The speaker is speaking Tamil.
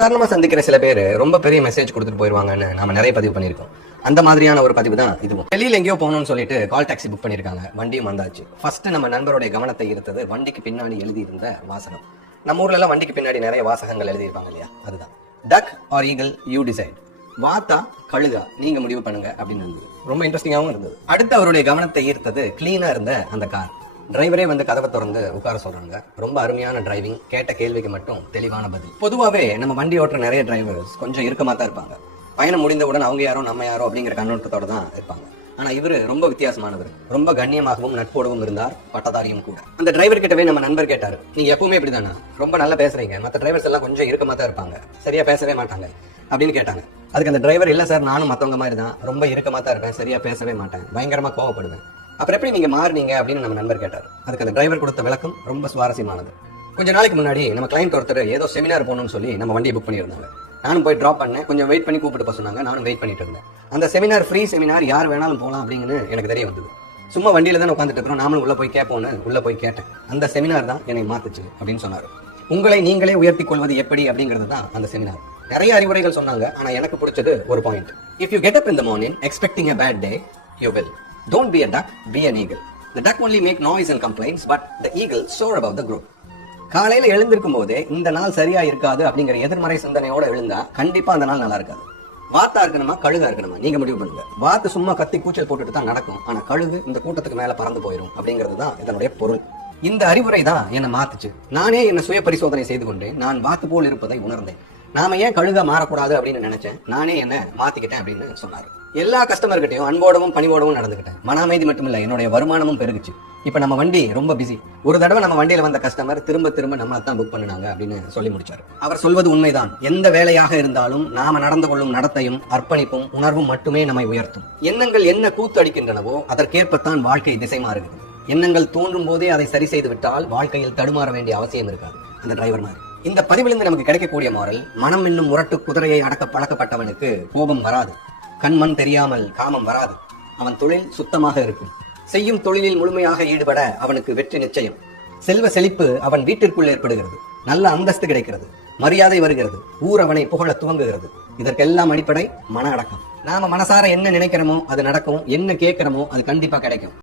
சாதாரணமா சந்திக்கிற சில பேர் ரொம்ப பெரிய மெசேஜ் கொடுத்துட்டு போயிருவாங்கன்னு நாம நிறைய பதிவு பண்ணிருக்கோம். அந்த மாதிரியான ஒரு பதிவு தான் இதுவும். வெளியில எங்கேயோ போகணும்னு சொல்லிட்டு கால் டாக்ஸி புக் பண்ணிருக்காங்க. வண்டியும் வந்தாச்சு. ஃபர்ஸ்ட் நம்ம நண்பருடைய கவனத்தை ஈர்த்தது வண்டிக்கு பின்னாடி எழுதி இருந்த வாசகம். நம்ம ஊர்ல எல்லாம் வண்டிக்கு பின்னாடி நிறைய வாசகங்கள் எழுதி இருப்பாங்க இல்லையா, அதுதான் டக் ஆர் ஈகிள் யூ டிசைட், வாத்தா கழுகா நீங்க முடிவு பண்ணுங்க அப்படின்னு இருந்தது. ரொம்ப இன்ட்ரெஸ்டிங்காகவும் இருந்தது. அடுத்து அவருடைய கவனத்தை ஈர்த்தது கிளீனா இருந்த அந்த கார். டிரைவரே வந்து கதவை திறந்து உட்கார சொல்றாங்க. ரொம்ப அருமையான டிரைவிங், கேட்ட கேள்விக்கு மட்டும் தெளிவான பதில். பொதுவாகவே நம்ம வண்டி ஓட்டுற நிறைய டிரைவர்ஸ் கொஞ்சம் இறுக்கமா தான் இருப்பாங்க. பயணம் முடிந்தவுடன் அவங்க யாரோ நம்ம யாரோ அப்படிங்கிற கண்ணோட்டத்தோட தான் இருப்பாங்க. ஆனா இவரு ரொம்ப வித்தியாசமானவர். ரொம்ப கண்ணியமாகவும் நட்போடவும் இருந்தார், பட்டதாரியும் கூட. அந்த டிரைவர் கிட்டவே நம்ம நண்பர் கேட்டாரு, நீங்க எப்பவுமே இப்படிதானா, ரொம்ப நல்லா பேசுறீங்க, மற்ற டிரைவர்ஸ் எல்லாம் கொஞ்சம் இறுக்கமா தான் இருப்பாங்க, சரியா பேசவே மாட்டாங்க அப்படின்னு கேட்டாங்க. அதுக்கு அந்த டிரைவர், இல்ல சார் நானும் மத்தவங்க மாதிரி தான், ரொம்ப இறுக்கமா தான் இருப்பேன், சரியா பேசவே மாட்டேன், பயங்கரமா கோவப்படுவேன். அப்புறம் எப்படி நீங்க மாறினீங்க அப்படின்னு நம்ம நண்பர் கேட்டார். அதுக்கு அந்த டிரைவர் கொடுத்த விளக்கம் ரொம்ப சுவாரஸ்யமானது. கொஞ்ச நாளைக்கு முன்னாடி நம்ம கிளைண்ட் ஒருத்தர் ஏதோ செமினார் போகணும்னு சொல்லி நம்ம வண்டியை புக் பண்ணியிருந்தாங்க. நானும் போய் டிராப் பண்ணேன். கொஞ்சம் வெயிட் பண்ணி கூப்பிட்டு போக சொன்னாங்க. நானும் வெயிட் பண்ணிட்டு இருந்தேன். அந்த செமினார் ஃப்ரீ செமினார், யார் வேணாலும் போகலாம் அப்படின்னு எனக்கு தெரிய வந்தது. சும்மா வண்டியில தான் உட்காந்துட்டு இருக்கிறோம், நாமளும் உள்ள போய் கேட்போன்னு உள்ள போய் கேட்டேன். அந்த செமினார் தான் என்னை மாத்துச்சு அப்படின்னு சொன்னாரு. உங்களை நீங்களே உயர்த்தி கொள்வது எப்படி அப்படிங்கிறது தான் அந்த செமினார். நிறைய அறிவுரைகள் சொன்னாங்க. ஆனா எனக்கு பிடிச்சது ஒரு point. If you get up in the morning expecting a bad day, you will. Don't be a duck, be an eagle. The duck only make noise and complaints, but the eagle soar above the group. காலையில எழுந்திருக்கும் போதே இந்த நாள் சரியா இருக்காது அப்படிங்கிற எதிர்மறை சிந்தனையோட எழுந்தா கண்டிப்பா அந்த நாள் நல்லா இருக்காது. வாத்தா இருக்கணுமா கழுகா இருக்கணுமா நீங்க முடிவு பண்ணுங்க. வாத்து சும்மா கத்தி கூச்சல் போட்டுட்டு தான் நடக்கும். ஆனா கழுகு இந்த கூட்டத்துக்கு மேல பறந்து போயிடும் அப்படிங்கிறது தான் இதனுடைய பொருள். இந்த அறிவுரை தான் என்னை மாத்துச்சு. நானே என்ன சுய பரிசோதனை செய்து கொண்டேன். நான் வாத்து போல் இருப்பதை உணர்ந்தேன். நாம ஏன் கழுகா மாறக்கூடாது அப்படின்னு நினைச்சேன். நானே என்ன மாத்திக்கிட்டேன் அப்படின்னு சொன்னாரு. எல்லா கஸ்டமர்கிட்டையும் அன்போடவும் பணிவோடவும் நடந்துக்கிட்டேன். மன அமைதி மட்டும் இல்ல, என்னுடைய வருமானமும் பெருகுச்சு. இப்ப நம்ம வண்டி ரொம்ப பிஸி. ஒரு தடவை நம்ம வண்டியில வந்த கஸ்டமர் திரும்ப திரும்ப நம்மளை தான் புக் பண்ணினாங்க அப்படின்னு சொல்லி முடிச்சாரு. அவர் சொல்வது உண்மைதான். எந்த வேலையாக இருந்தாலும் நாம நடந்து கொள்ளும் நடத்தையும் அர்ப்பணிப்பும் உணர்வும் மட்டுமே நம்மை உயர்த்தும். எண்ணங்கள் என்ன கூத்து அடிக்கின்றனவோ அதற்கேற்பத்தான் வாழ்க்கை திசை மாறுகிறது. எண்ணங்கள் தோன்றும் போதே அதை சரி செய்து விட்டால் வாழ்க்கையில் தடுமாற வேண்டிய அவசியம் இருக்காது. அந்த டிரைவர் மாதிரி. இந்த பதிவிலிருந்து நமக்கு கிடைக்கக்கூடிய மாறல், மனம் என்னும் முரட்டு குதிரையை அடக்க பழக்கப்பட்டவனுக்கு கோபம் வராது, கண்மண் தெரியாமல் காமம் வராது, அவன் தொழில் சுத்தமாக இருக்கும், செய்யும் தொழிலில் முழுமையாக ஈடுபட அவனுக்கு வெற்றி நிச்சயம், செல்வ செழிப்பு அவன் வீட்டிற்குள் ஏற்படுகிறது, நல்ல அந்தஸ்து கிடைக்கிறது, மரியாதை வருகிறது, ஊர் அவனை புகழ துவங்குகிறது. இதற்கெல்லாம் அடிப்படை மன அடக்கம். நாம மனசார என்ன நினைக்கிறோமோ அது நடக்கும், என்ன கேட்கிறோமோ அது கண்டிப்பா கிடைக்கும்.